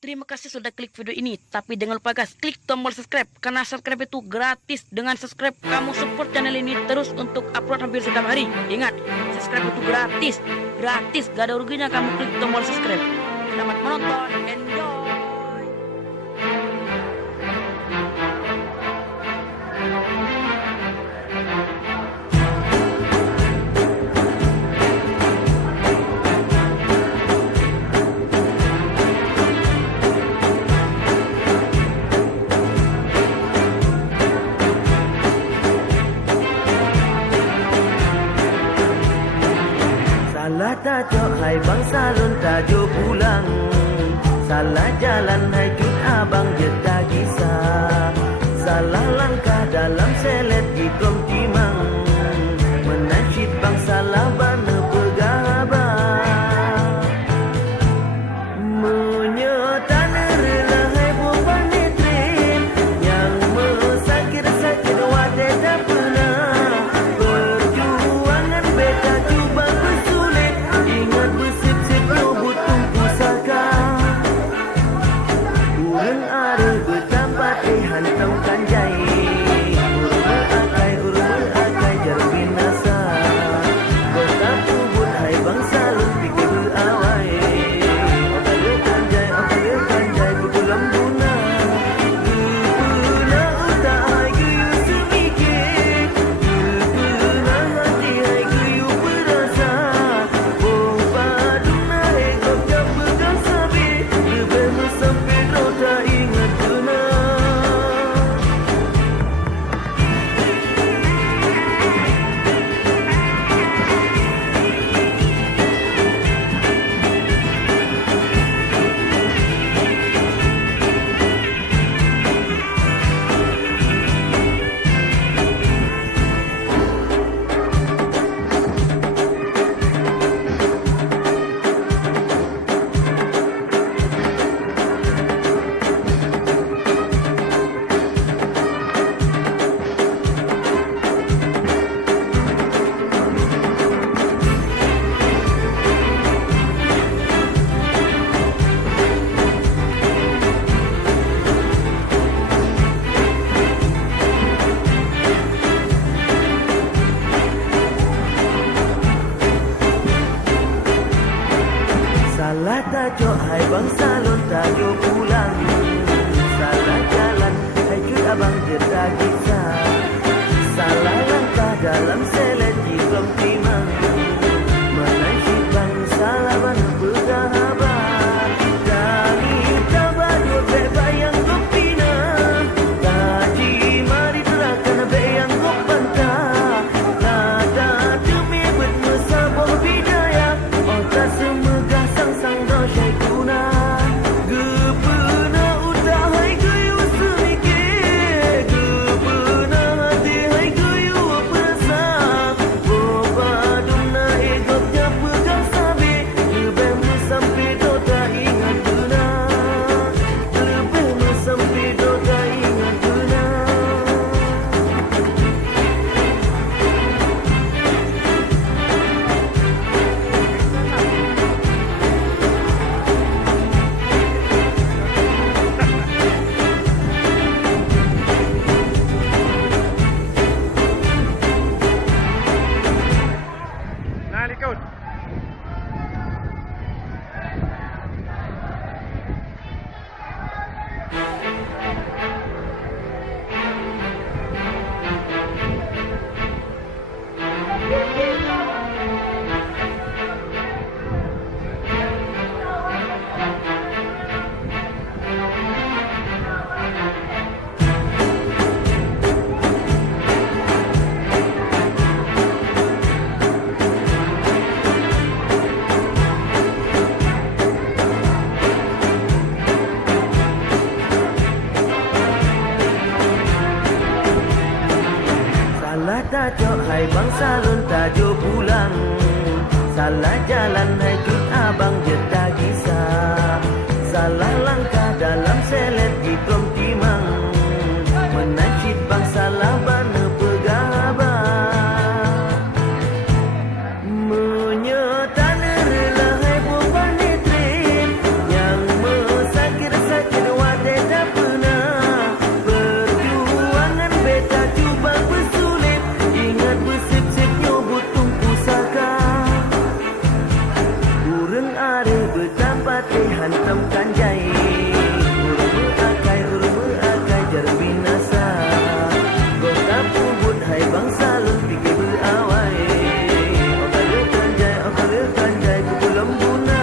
Terima kasih sudah klik video ini. Tapi jangan lupa guys, klik tombol subscribe. Karena subscribe itu gratis. Dengan subscribe, kamu support channel ini terus untuk upload hampir setiap hari. Ingat, subscribe itu gratis. Gratis, gak ada ruginya kamu klik tombol subscribe. Selamat menonton, enjoy. Salah tajuk hai bang salon tajuk pulang. Salah jalan hai cut abang jeda kisah. Salah langkah dalam selet di kom timang. Menasyid bang salah bana pegang abang. Menyertan rela hai bukan ditrim. Yang mesakit-sakit wadah tak pernah. Perjuangan beta cuba bersulit. Ingat bersip-sip nyobut tumpu saka. Urang ada bertampak hantam kanjai. Urang berakai jar binasa. Kota tubut hai bang salun pikir berawai. Okale kanjai berpulang guna. Guna utak hai geyu semikir. Guna hati hai geyu berasa. Oh paduna hai kau jam pegang sabit. Lebih sampai kau tak ingat guna. Salah tajuk hai bang salon tajuk pulang. Salah jalan hai cut abang jeda kisah. Salah langkah dalam selet di kom timang. Menasyid bang salah bana pegang abang. Dari tabadu bayang kau pina. Taji mari terangkan bayang kau pantah. Nada demi bermesabuh bidaya. Otak semegah sang dosyai guna. Gepena utak hai geyu semikir. Gepena hati hai geyu perasa. Bopaduna egopnya pegang sabit. Lebih sampai do tak ingat guna. Lebih sampai do tak ingat guna. Nah, likod. Salah tajuk hai bang salon tajuk pulang. Salah jalan hai cut abang jeda kisah. Salah langkah dalam selet di kom timang. Menasyid bang salah bana pegang abang. Menyertan rela hai bukan ditrim. Yang mesakit tanamkan jai. Urme akai jar binasa. Kota pubut hai bangsa lun pikir berawai. Okalekan jai pukul lembuna.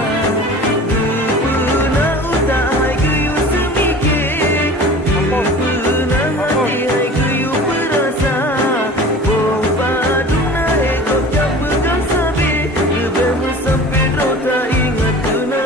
Gepena utak hai geyu semikir. Gepena hati hai geyu perasa. Oh paduna ekor jam pegang sabit. Lebih sampai rota ingat kena.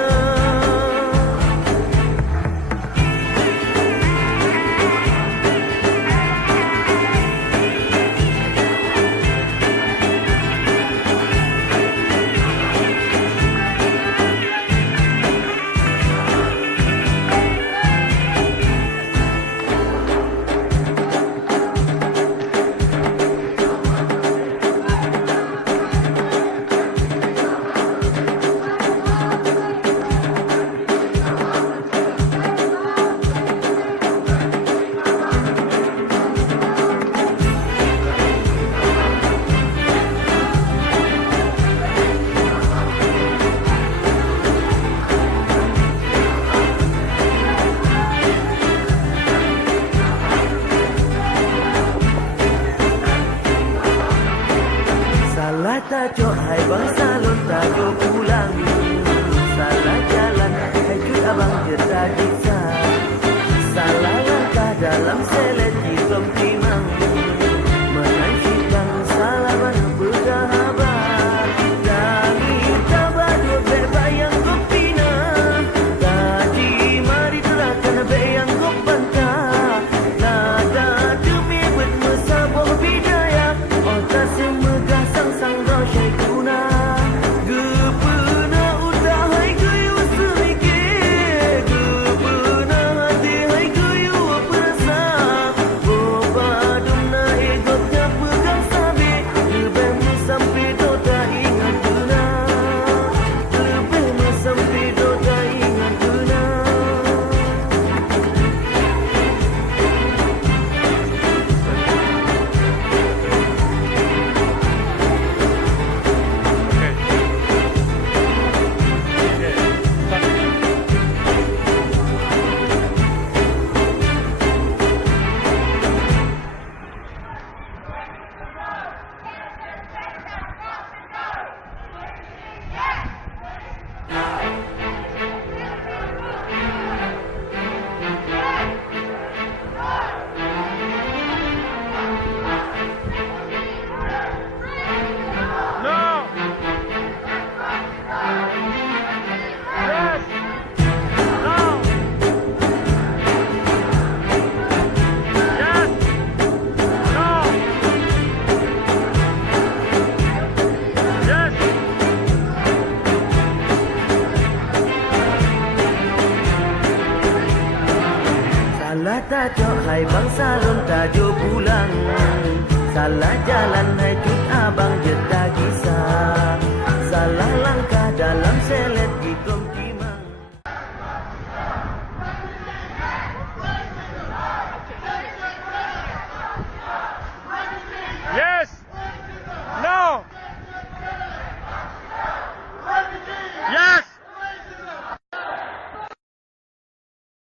Salah tajuk hai bangsa lon tajuk pulang. Salah jalan hai cut abang jeda disa. Salah langkah dalam selet hitam timang. Menantikan salaman bersahabat. Dari tabadu berbayang kopina. Tadi mari terahkan bayang kopanta. Nada demi bermesabuh bidaya. Otak semegah sang rosyai kuna. Gepena utak hai geyu semikir. Gepena hati hai geyu perasa. Oh paduna egotnya pegang sabit. Lebih sampai dota ingat kena. Lebih sampai dota ingat kena. Salah tajuk hai bangsa lon tajuk pulang. Salah jalan hai cut abang jeda kisah. Salah langkah dalam selet hitam.